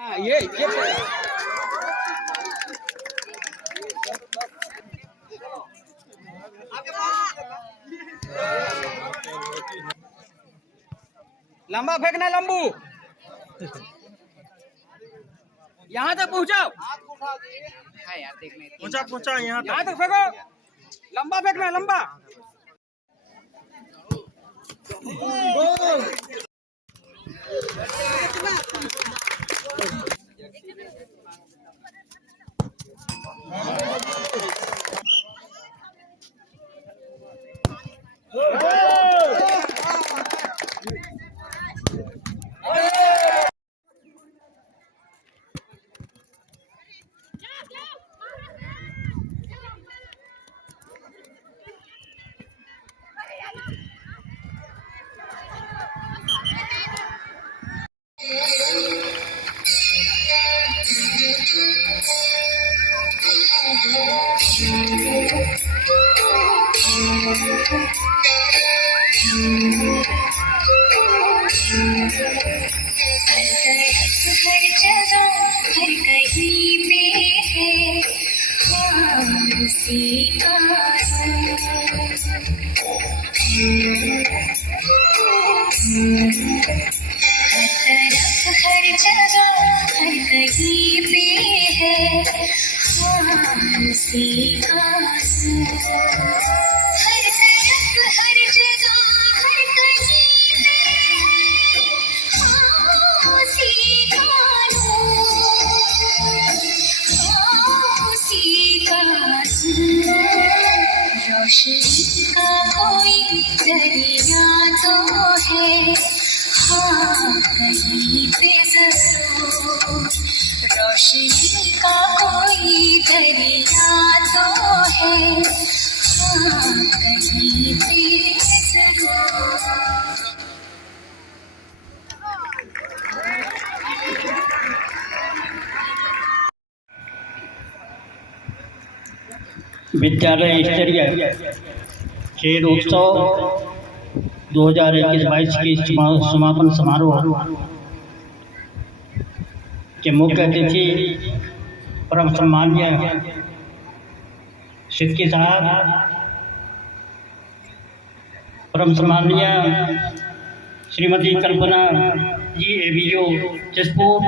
ये लंबा फेंकना, लंबू यहाँ तक पहुँचाओ। पहुँचा पहुँचा यहाँ तक फेंको, लंबा फेंकना, लंबा। गोल। रोशनी का कोई दरिया तो है, हाँ कहीं पे जरूर। रोशनी का कोई दरिया तो है, हाँ कहीं पे जरूर। विद्यालय स्तरीय खेल उत्सव 2021-22 के समापन समारोह के मुख्य अतिथि परम सम्माननीय सिद्दकी साहब, परम सम्माननीय श्रीमती कल्पना जी ABO जसपुर,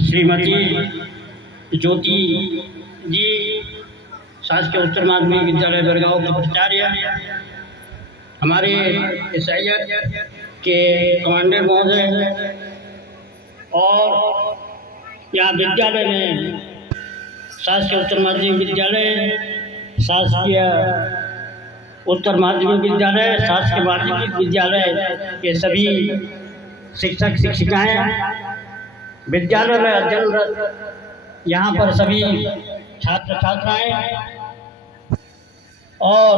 श्रीमती ज्योति जी शासकीय उच्च माध्यमिक विद्यालय बरगांव के प्राचार्य, हमारे SIR के कमांडर महोदय और यहाँ विद्यालय में शासकीय उच्च माध्यमिक विद्यालय, शासकीय उत्तर माध्यमिक विद्यालय, शासकीय माध्यमिक विद्यालय के सभी शिक्षक शिक्षिकाएं, विद्यालय में अध्ययनरत यहाँ पर सभी छात्र छात्राएं और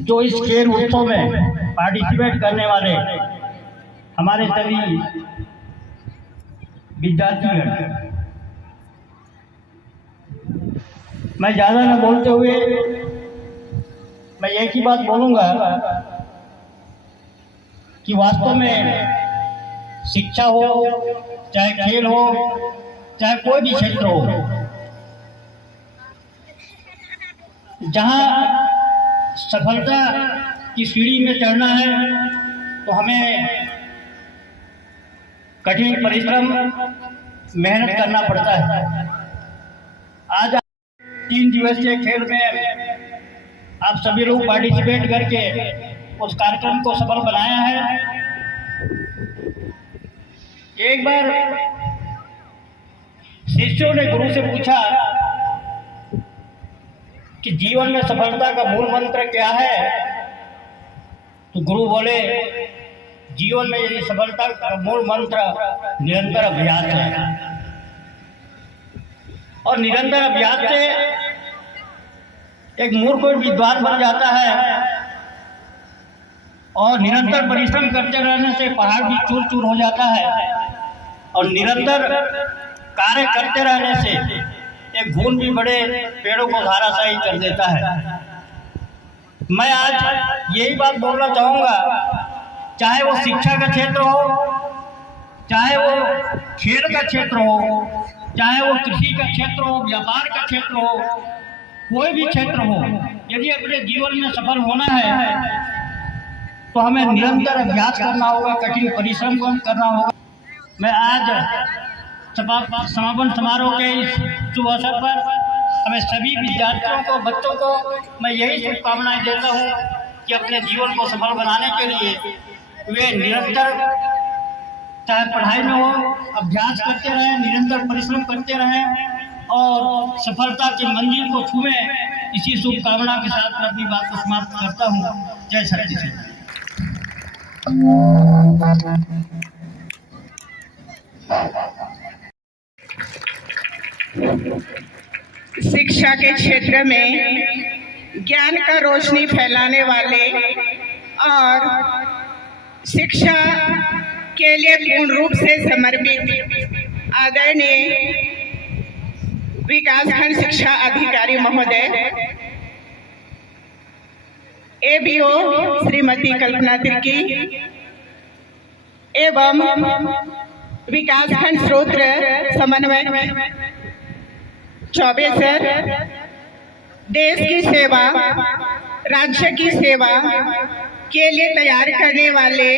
जो इस खेल उत्सव में पार्टिसिपेट करने वाले हमारे सभी विद्यार्थीगण, मैं ज़्यादा न बोलते हुए मैं एक ही बात बोलूँगा कि वास्तव में शिक्षा हो, चाहे खेल हो, चाहे कोई भी क्षेत्र हो, जहाँ सफलता की सीढ़ी में चढ़ना है तो हमें कठिन परिश्रम, मेहनत करना पड़ता है। आज 3 दिवसीय खेल में आप सभी लोग पार्टिसिपेट करके उस कार्यक्रम को सफल बनाया है। एक बार शिष्यों ने गुरु से पूछा कि जीवन में सफलता का मूल मंत्र क्या है, तो गुरु बोले जीवन में यदि सफलता का मूल मंत्र निरंतर अभ्यास है, और निरंतर अभ्यास से एक मूर्ख और विद्वान बन जाता है, और निरंतर परिश्रम करते रहने से पहाड़ भी चूर चूर हो जाता है, और निरंतर कार्य करते रहने से एक घून भी बड़े पेड़ों को धाराशायी कर देता है। मैं आज यही बात बोलना चाहूँगा, चाहे वो शिक्षा का क्षेत्र हो, चाहे वो खेल का क्षेत्र हो, चाहे वो कृषि का क्षेत्र हो, व्यापार का क्षेत्र हो, कोई भी क्षेत्र हो, यदि अपने जीवन में सफल होना है तो हमें निरंतर अभ्यास करना होगा, कठिन परिश्रम करना होगा। मैं आज समापन समारोह के इस शुभ अवसर पर हमें सभी विद्यार्थियों को, बच्चों को मैं यही शुभकामनाएं देता हूँ कि अपने जीवन को सफल बनाने के लिए वे निरंतर, चाहे पढ़ाई में हो, अभ्यास करते रहें, निरंतर परिश्रम करते रहें और सफलता की मंजिल को छुएं। इसी शुभकामना के साथ मैं अपनी बात को समाप्त करता हूँ। जय छत्तीसगढ़। शिक्षा के क्षेत्र में ज्ञान का रोशनी फैलाने वाले और शिक्षा के लिए पूर्ण रूप से समर्पित आदरणीय विकासखंड शिक्षा अधिकारी महोदय ABO श्रीमती कल्पना तिर्की एवं विकासखंड स्रोत समन्वय चौबे सर, देश की सेवा, राज्य की सेवा के लिए तैयार करने वाले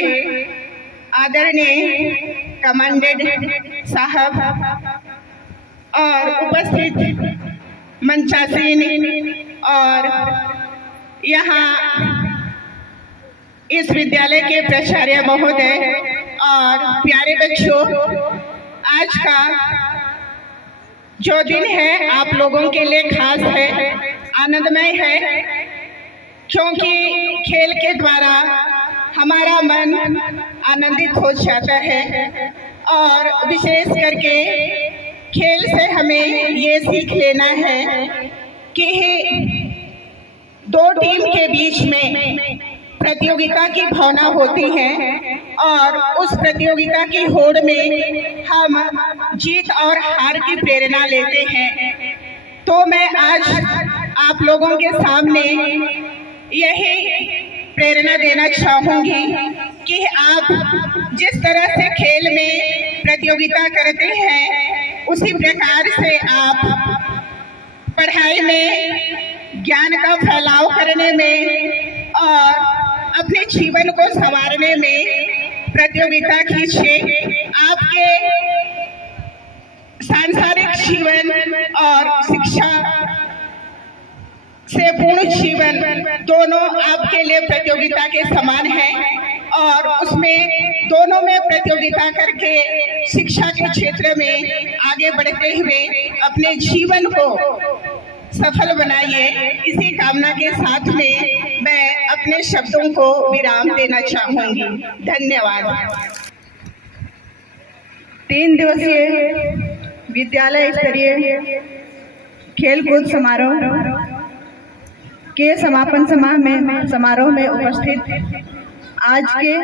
आदरणीय कमांडेंट साहब और उपस्थित मंचासीन और यहाँ इस विद्यालय के प्राचार्य महोदय और प्यारे बच्चों, आज का जो दिन है आप लोगों के लिए खास है, आनंदमय है, क्योंकि खेल के द्वारा हमारा मन आनंदित हो जाता है और विशेष करके खेल से हमें ये सीख लेना है कि दो टीम के बीच में प्रतियोगिता की भावना होती है और उस प्रतियोगिता की होड़ में हम जीत और हार की प्रेरणा लेते हैं। तो मैं आज आप लोगों के सामने यही प्रेरणा देना चाहूंगी कि आप जिस तरह से खेल में प्रतियोगिता करते हैं, उसी प्रकार से आप पढ़ाई में ज्ञान का फैलाव करने में और अपने जीवन को संवारने में प्रतियोगिता कीजिए। आपके सांसारिक जीवन और शिक्षा से पूर्ण जीवन दोनों आपके लिए प्रतियोगिता के समान है और उसमें दोनों में प्रतियोगिता करके शिक्षा के क्षेत्र में आगे बढ़ते हुए अपने जीवन को सफल बनाइए। इसी कामना के साथ में मैं अपने शब्दों को विराम देना चाहूंगी। धन्यवाद। 3 दिवसीय विद्यालय स्तरीय खेलकूद समारोह के समापन समारोह में उपस्थित आज के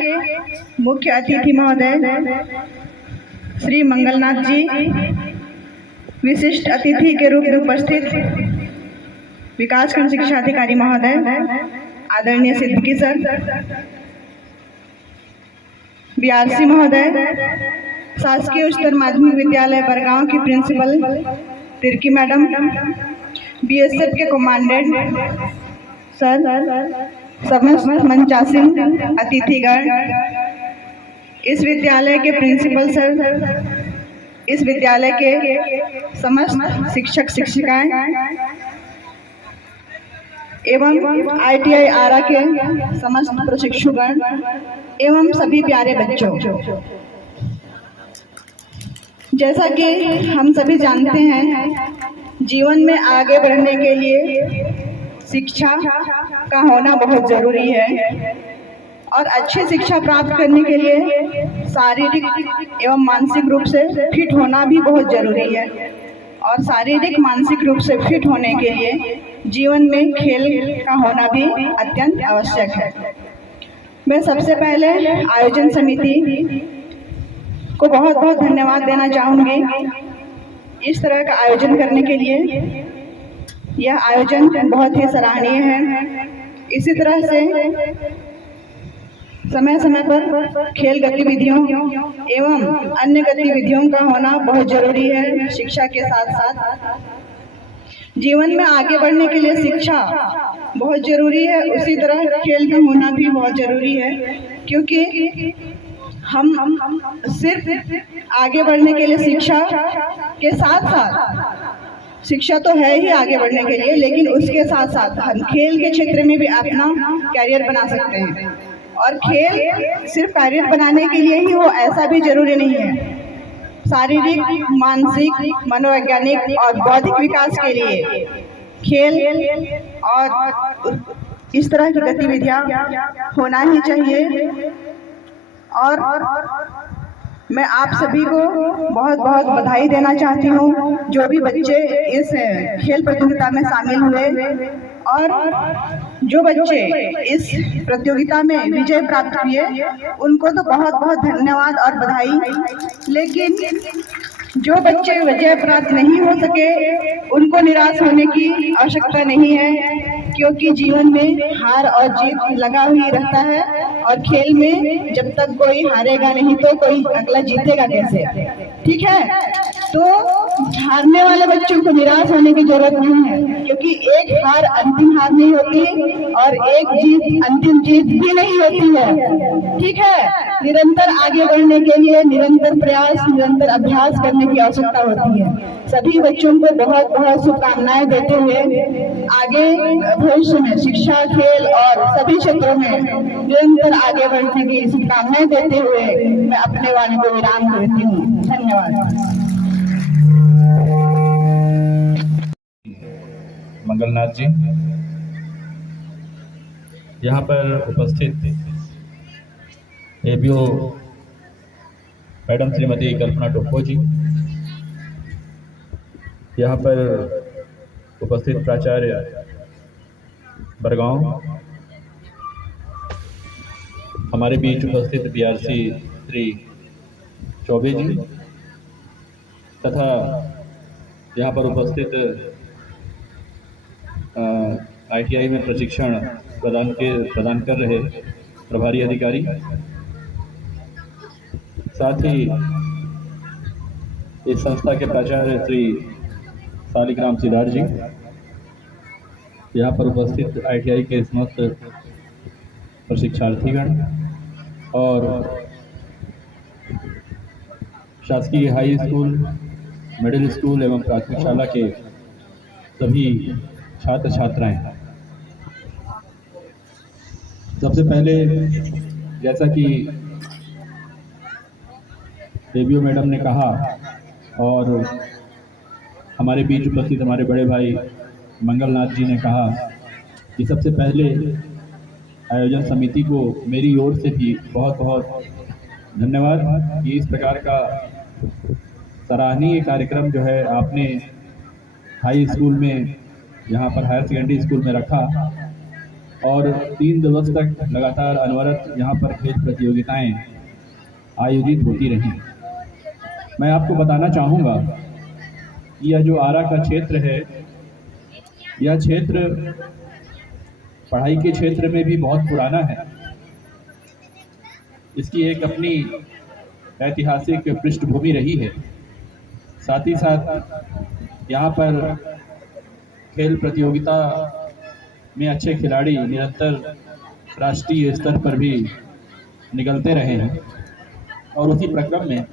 मुख्य अतिथि महोदय श्री मंगलनाथ जी, विशिष्ट अतिथि के रूप में उपस्थित विकासखंड शिक्षा अधिकारी महोदय आदरणीय सिद्दीकी सर, BRC महोदय, शासकीय उच्चतर माध्यमिक विद्यालय बरगांव की प्रिंसिपल तिर्की मैडम, BSF के कमांडेंट सर, समस्त मंचासीन अतिथिगण, इस विद्यालय के प्रिंसिपल सर, इस विद्यालय के समस्त शिक्षक शिक्षिकाएं एवं ITI आरा के समस्त प्रशिक्षुगण एवं सभी प्यारे बच्चों, जैसा कि हम सभी जानते हैं, जीवन में आगे बढ़ने के लिए शिक्षा का होना बहुत जरूरी है और अच्छी शिक्षा प्राप्त करने के लिए शारीरिक एवं मानसिक रूप से फिट होना भी बहुत जरूरी है और शारीरिक मानसिक रूप से फिट होने के लिए जीवन में खेल का होना भी अत्यंत आवश्यक है। मैं सबसे पहले आयोजन समिति को बहुत बहुत धन्यवाद देना चाहूँगी इस तरह का आयोजन करने के लिए। यह आयोजन बहुत ही सराहनीय है। इसी तरह से समय समय पर खेल गतिविधियों एवं अन्य गतिविधियों का होना बहुत जरूरी है। शिक्षा के साथ साथ जीवन में आगे बढ़ने के लिए शिक्षा बहुत जरूरी है, उसी तरह खेल का होना भी बहुत जरूरी है, क्योंकि हम सिर्फ आगे बढ़ने के लिए शिक्षा के साथ साथ, शिक्षा तो है ही आगे बढ़ने के लिए, लेकिन उसके साथ साथ हम खेल के क्षेत्र में भी अपना कैरियर बना सकते हैं। और खेल सिर्फ कैरियर बनाने के लिए ही हो ऐसा भी जरूरी नहीं है। शारीरिक, मानसिक, मनोवैज्ञानिक और बौद्धिक विकास के लिए खेल और इस तरह की गतिविधियां होना ही चाहिए। और मैं आप सभी को बहुत बहुत बधाई देना चाहती हूँ, जो भी बच्चे इस खेल प्रतियोगिता में शामिल हुए और जो बच्चे इस प्रतियोगिता में विजय प्राप्त किए, उनको तो बहुत बहुत धन्यवाद और बधाई। लेकिन जो बच्चे विजय प्राप्त नहीं हो सके, उनको निराश होने की आवश्यकता नहीं है, क्योंकि जीवन में हार और जीत लगा हुई रहता है। और खेल में जब तक कोई हारेगा नहीं तो कोई अगला जीतेगा कैसे, ठीक है? तो हारने वाले बच्चों को निराश होने की जरूरत नहीं है, क्योंकि एक हार अंतिम हार नहीं होती और एक जीत अंतिम जीत भी नहीं होती है, ठीक है? निरंतर आगे बढ़ने के लिए निरंतर प्रयास, निरंतर अभ्यास करने की आवश्यकता होती है। सभी बच्चों को बहुत बहुत शुभकामनाएं देते हुए आगे भविष्य में शिक्षा, खेल और सभी क्षेत्रों में निरंतर आगे बढ़ने की शुभकामनाएं देते हुए मैं अपने वाणी को विराम देती हूँ। धन्यवाद। मंगलनाथ जी, यहाँ पर उपस्थित एबीओ मैडम श्रीमती कल्पना टोप्पो जी, यहाँ पर उपस्थित प्राचार्य बरगांव, हमारे बीच उपस्थित बीआरसी श्री चौबे जी तथा यहाँ पर उपस्थित आईटीआई में प्रशिक्षण प्रदान कर रहे प्रभारी अधिकारी, साथ ही इस संस्था के प्राचार्य श्री शालिग्राम सिद्धार्थ जी, यहाँ पर उपस्थित आईटीआई के समस्त प्रशिक्षार्थीगण और शासकीय हाई स्कूल, मिडिल स्कूल एवं प्राथमिक शाला के सभी छात्र छात्राएं। सबसे पहले जैसा कि एबीओ मैडम ने कहा और हमारे बीच उपस्थित हमारे बड़े भाई मंगलनाथ जी ने कहा कि सबसे पहले आयोजन समिति को मेरी ओर से भी बहुत बहुत धन्यवाद कि इस प्रकार का सराहनीय कार्यक्रम जो है आपने हाई स्कूल में, यहाँ पर हायर सेकेंडरी स्कूल में रखा और 3 दिवस तक लगातार अनवरत यहाँ पर खेल प्रतियोगिताएं आयोजित होती रहीं। मैं आपको बताना चाहूँगा कि यह जो आरा का क्षेत्र है, यह क्षेत्र पढ़ाई के क्षेत्र में भी बहुत पुराना है। इसकी एक अपनी ऐतिहासिक पृष्ठभूमि रही है। साथ ही साथ यहाँ पर खेल प्रतियोगिता में अच्छे खिलाड़ी निरंतर राष्ट्रीय स्तर पर भी निकलते रहे हैं और उसी प्रक्रम में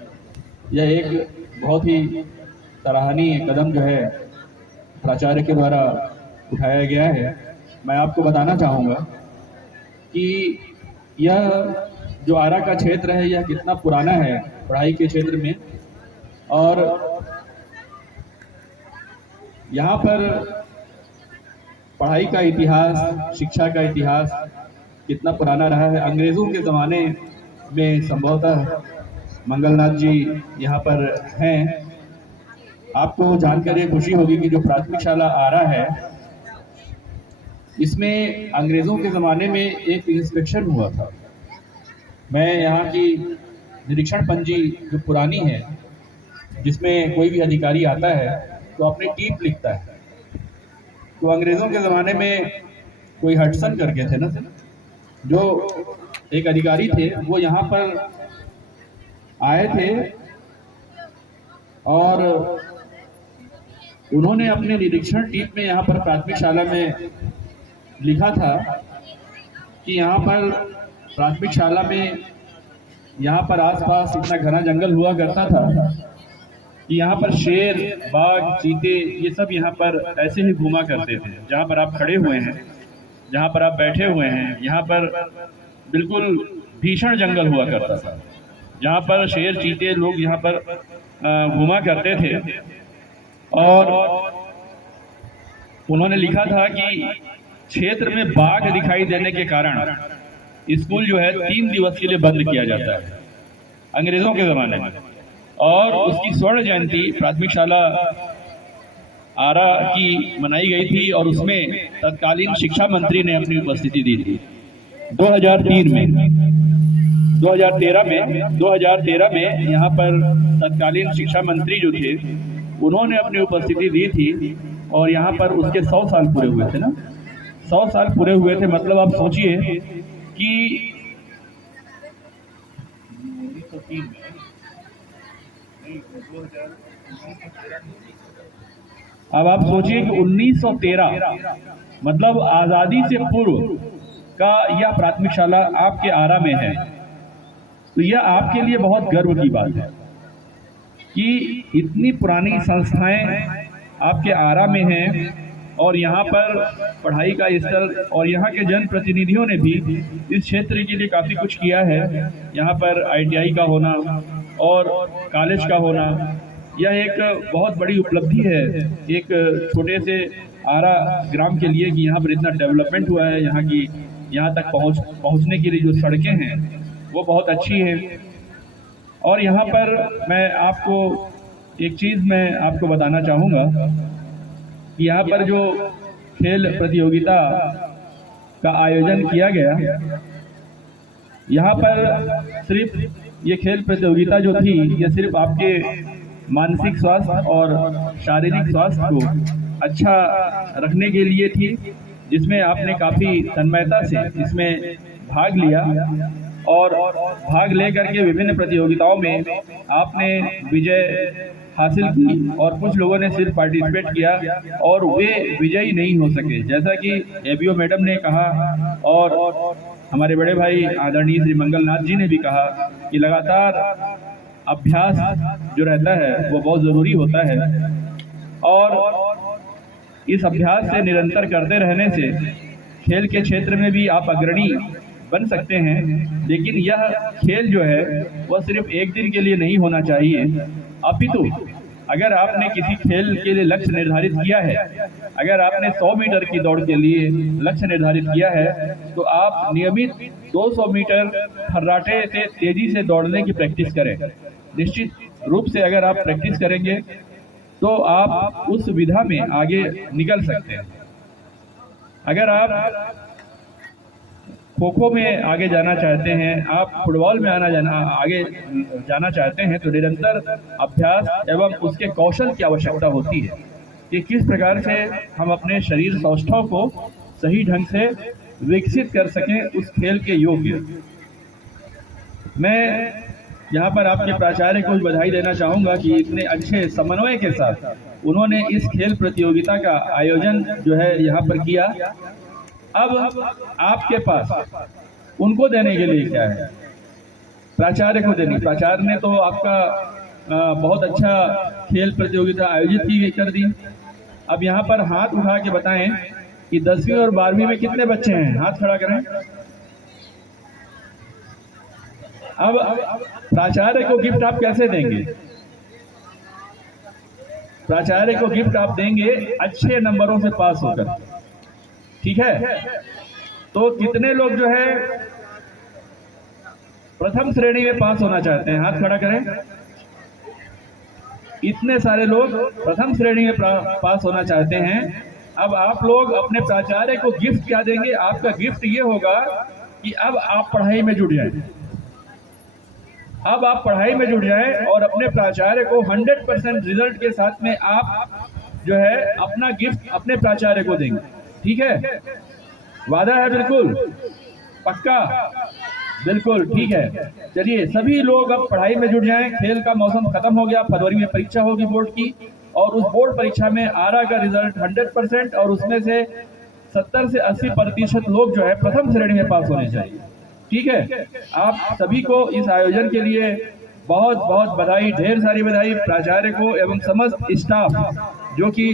यह एक बहुत ही सराहनीय कदम जो है प्राचार्य के द्वारा उठाया गया है। मैं आपको बताना चाहूँगा कि यह जो आरा का क्षेत्र है यह कितना पुराना है पढ़ाई के क्षेत्र में, और यहाँ पर पढ़ाई का इतिहास, शिक्षा का इतिहास कितना पुराना रहा है। अंग्रेज़ों के ज़माने में संभवतः मंगलनाथ जी यहाँ पर हैं। आपको जानकर ये खुशी होगी कि जो प्राथमिक शाला आरा है, इसमें अंग्रेज़ों के ज़माने में एक इंस्पेक्शन हुआ था। मैं यहाँ की निरीक्षण पंजी जो पुरानी है, जिसमें कोई भी अधिकारी आता है तो अपनी टीप लिखता है, तो अंग्रेज़ों के ज़माने में कोई हटसन करके थे ना, जो एक अधिकारी थे, वो यहाँ पर आए थे और उन्होंने अपने निरीक्षण टीप में यहाँ पर प्राथमिक शाला में लिखा था कि यहाँ पर प्राथमिक शाला में यहाँ पर आसपास इतना घना जंगल हुआ करता था कि यहाँ पर शेर, बाघ, चीते ये सब यहाँ पर ऐसे ही घूमा करते थे। जहाँ पर आप खड़े हुए हैं, जहाँ पर आप बैठे हुए हैं, यहाँ पर बिल्कुल भीषण जंगल हुआ करता था, जहाँ पर शेर, चीते लोग यहाँ पर घूमा करते थे। और उन्होंने लिखा था कि क्षेत्र में बाघ दिखाई देने के कारण स्कूल जो है 3 दिवस के लिए बंद किया जाता है अंग्रेजों के ज़माने में। और उसकी स्वर्ण जयंती प्राथमिक शाला आरा की मनाई गई थी और उसमें तत्कालीन शिक्षा मंत्री ने अपनी उपस्थिति दी थी। 2013 में यहाँ पर तत्कालीन शिक्षा मंत्री जो थे उन्होंने अपनी उपस्थिति दी थी और यहाँ पर उसके 100 साल पूरे हुए थे ना, 100 साल पूरे हुए थे। मतलब आप सोचिए कि अब आप सोचिए कि 1913 मतलब आजादी से पूर्व का यह प्राथमिक शाला आपके आरा में है, तो यह आपके लिए बहुत गर्व की बात है कि इतनी पुरानी संस्थाएं आपके आरा में हैं और यहाँ पर पढ़ाई का स्तर और यहाँ के जनप्रतिनिधियों ने भी इस क्षेत्र के लिए काफ़ी कुछ किया है। यहाँ पर ITI का होना और कॉलेज का होना यह एक बहुत बड़ी उपलब्धि है एक छोटे से आरा ग्राम के लिए कि यहाँ पर इतना डेवलपमेंट हुआ है। यहाँ तक पहुँचने के लिए जो सड़कें हैं वो बहुत अच्छी है। और यहाँ पर मैं आपको एक चीज़ मैं आपको बताना चाहूँगा कि यहाँ पर जो खेल प्रतियोगिता का आयोजन किया गया, यहाँ पर सिर्फ ये खेल प्रतियोगिता जो थी ये सिर्फ आपके मानसिक स्वास्थ्य और शारीरिक स्वास्थ्य को अच्छा रखने के लिए थी, जिसमें आपने काफ़ी तन्मयता से इसमें भाग लिया और भाग लेकर के विभिन्न प्रतियोगिताओं में आपने विजय हासिल की और कुछ लोगों ने सिर्फ पार्टिसिपेट किया और वे विजयी नहीं हो सके। जैसा कि ABO मैडम ने कहा और हमारे बड़े भाई आदरणीय श्री मंगलनाथ जी ने भी कहा कि लगातार अभ्यास जो रहता है वो बहुत ज़रूरी होता है और इस अभ्यास से निरंतर करते रहने से खेल के क्षेत्र में भी आप अग्रणी बन सकते हैं। लेकिन यह खेल जो है वह सिर्फ एक दिन के लिए नहीं होना चाहिए, अपितु अगर आपने किसी खेल के लिए लक्ष्य निर्धारित किया है, अगर आपने 100 मीटर की दौड़ के लिए लक्ष्य निर्धारित किया है तो आप नियमित 200 मीटर फर्राटे से तेजी से दौड़ने की प्रैक्टिस करें। निश्चित रूप से अगर आप प्रैक्टिस करेंगे तो आप उस विधा में आगे निकल सकते हैं। अगर आप खो-खो में आगे जाना चाहते हैं, आप फुटबॉल में आगे जाना चाहते हैं तो निरंतर अभ्यास एवं उसके कौशल की आवश्यकता होती है कि किस प्रकार से हम अपने शरीर सौष्ठव को सही ढंग से विकसित कर सकें उस खेल के योग्य। मैं यहाँ पर आपके प्राचार्य को बधाई देना चाहूँगा कि इतने अच्छे समन्वय के साथ उन्होंने इस खेल प्रतियोगिता का आयोजन जो है यहाँ पर किया। अब आपके पास उनको देने के लिए क्या है, प्राचार्य को देनी। प्राचार्य ने तो आपका बहुत अच्छा खेल प्रतियोगिता आयोजित कर दी। अब यहाँ पर हाथ उठा के बताएं कि 10वीं और 12वीं में कितने बच्चे हैं, हाथ खड़ा करें। अब प्राचार्य को गिफ्ट आप कैसे देंगे? प्राचार्य को गिफ्ट आप देंगे अच्छे नंबरों से पास होकर, ठीक है। तो कितने लोग जो है प्रथम श्रेणी में पास होना चाहते हैं, हाथ खड़ा करें। इतने सारे लोग प्रथम श्रेणी में पास होना चाहते हैं। अब आप लोग अपने प्राचार्य को गिफ्ट क्या देंगे? आपका गिफ्ट ये होगा कि अब आप पढ़ाई में जुट जाएं। अब आप पढ़ाई में जुट जाएं और अपने प्राचार्य को 100% रिजल्ट के साथ में आप जो है अपना गिफ्ट अपने प्राचार्य को देंगे, ठीक है? वादा है बिल्कुल पक्का? बिल्कुल ठीक है। चलिए सभी लोग अब पढ़ाई में जुट जाएं। खेल का मौसम खत्म हो गया, फरवरी में परीक्षा होगी बोर्ड की, और उस बोर्ड परीक्षा में आरा का रिजल्ट 100% और उसमें से 70 से 80% लोग जो है प्रथम श्रेणी में पास होने चाहिए। ठीक है, आप सभी को इस आयोजन के लिए बहुत बहुत बधाई, ढेर सारी बधाई प्राचार्य को एवं समस्त स्टाफ जो कि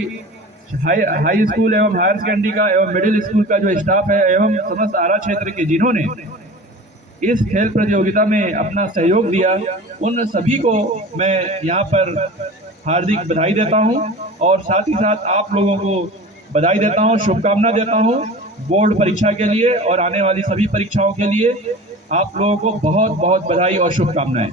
हाई स्कूल एवं हायर सेकेंडरी का एवं मिडिल स्कूल का जो स्टाफ है एवं समस्त आरा क्षेत्र के जिन्होंने इस खेल प्रतियोगिता में अपना सहयोग दिया, उन सभी को मैं यहाँ पर हार्दिक बधाई देता हूँ और साथ ही साथ आप लोगों को बधाई देता हूँ, शुभकामना देता हूँ बोर्ड परीक्षा के लिए और आने वाली सभी परीक्षाओं के लिए। आप लोगों को बहुत बहुत बधाई और शुभकामनाएं।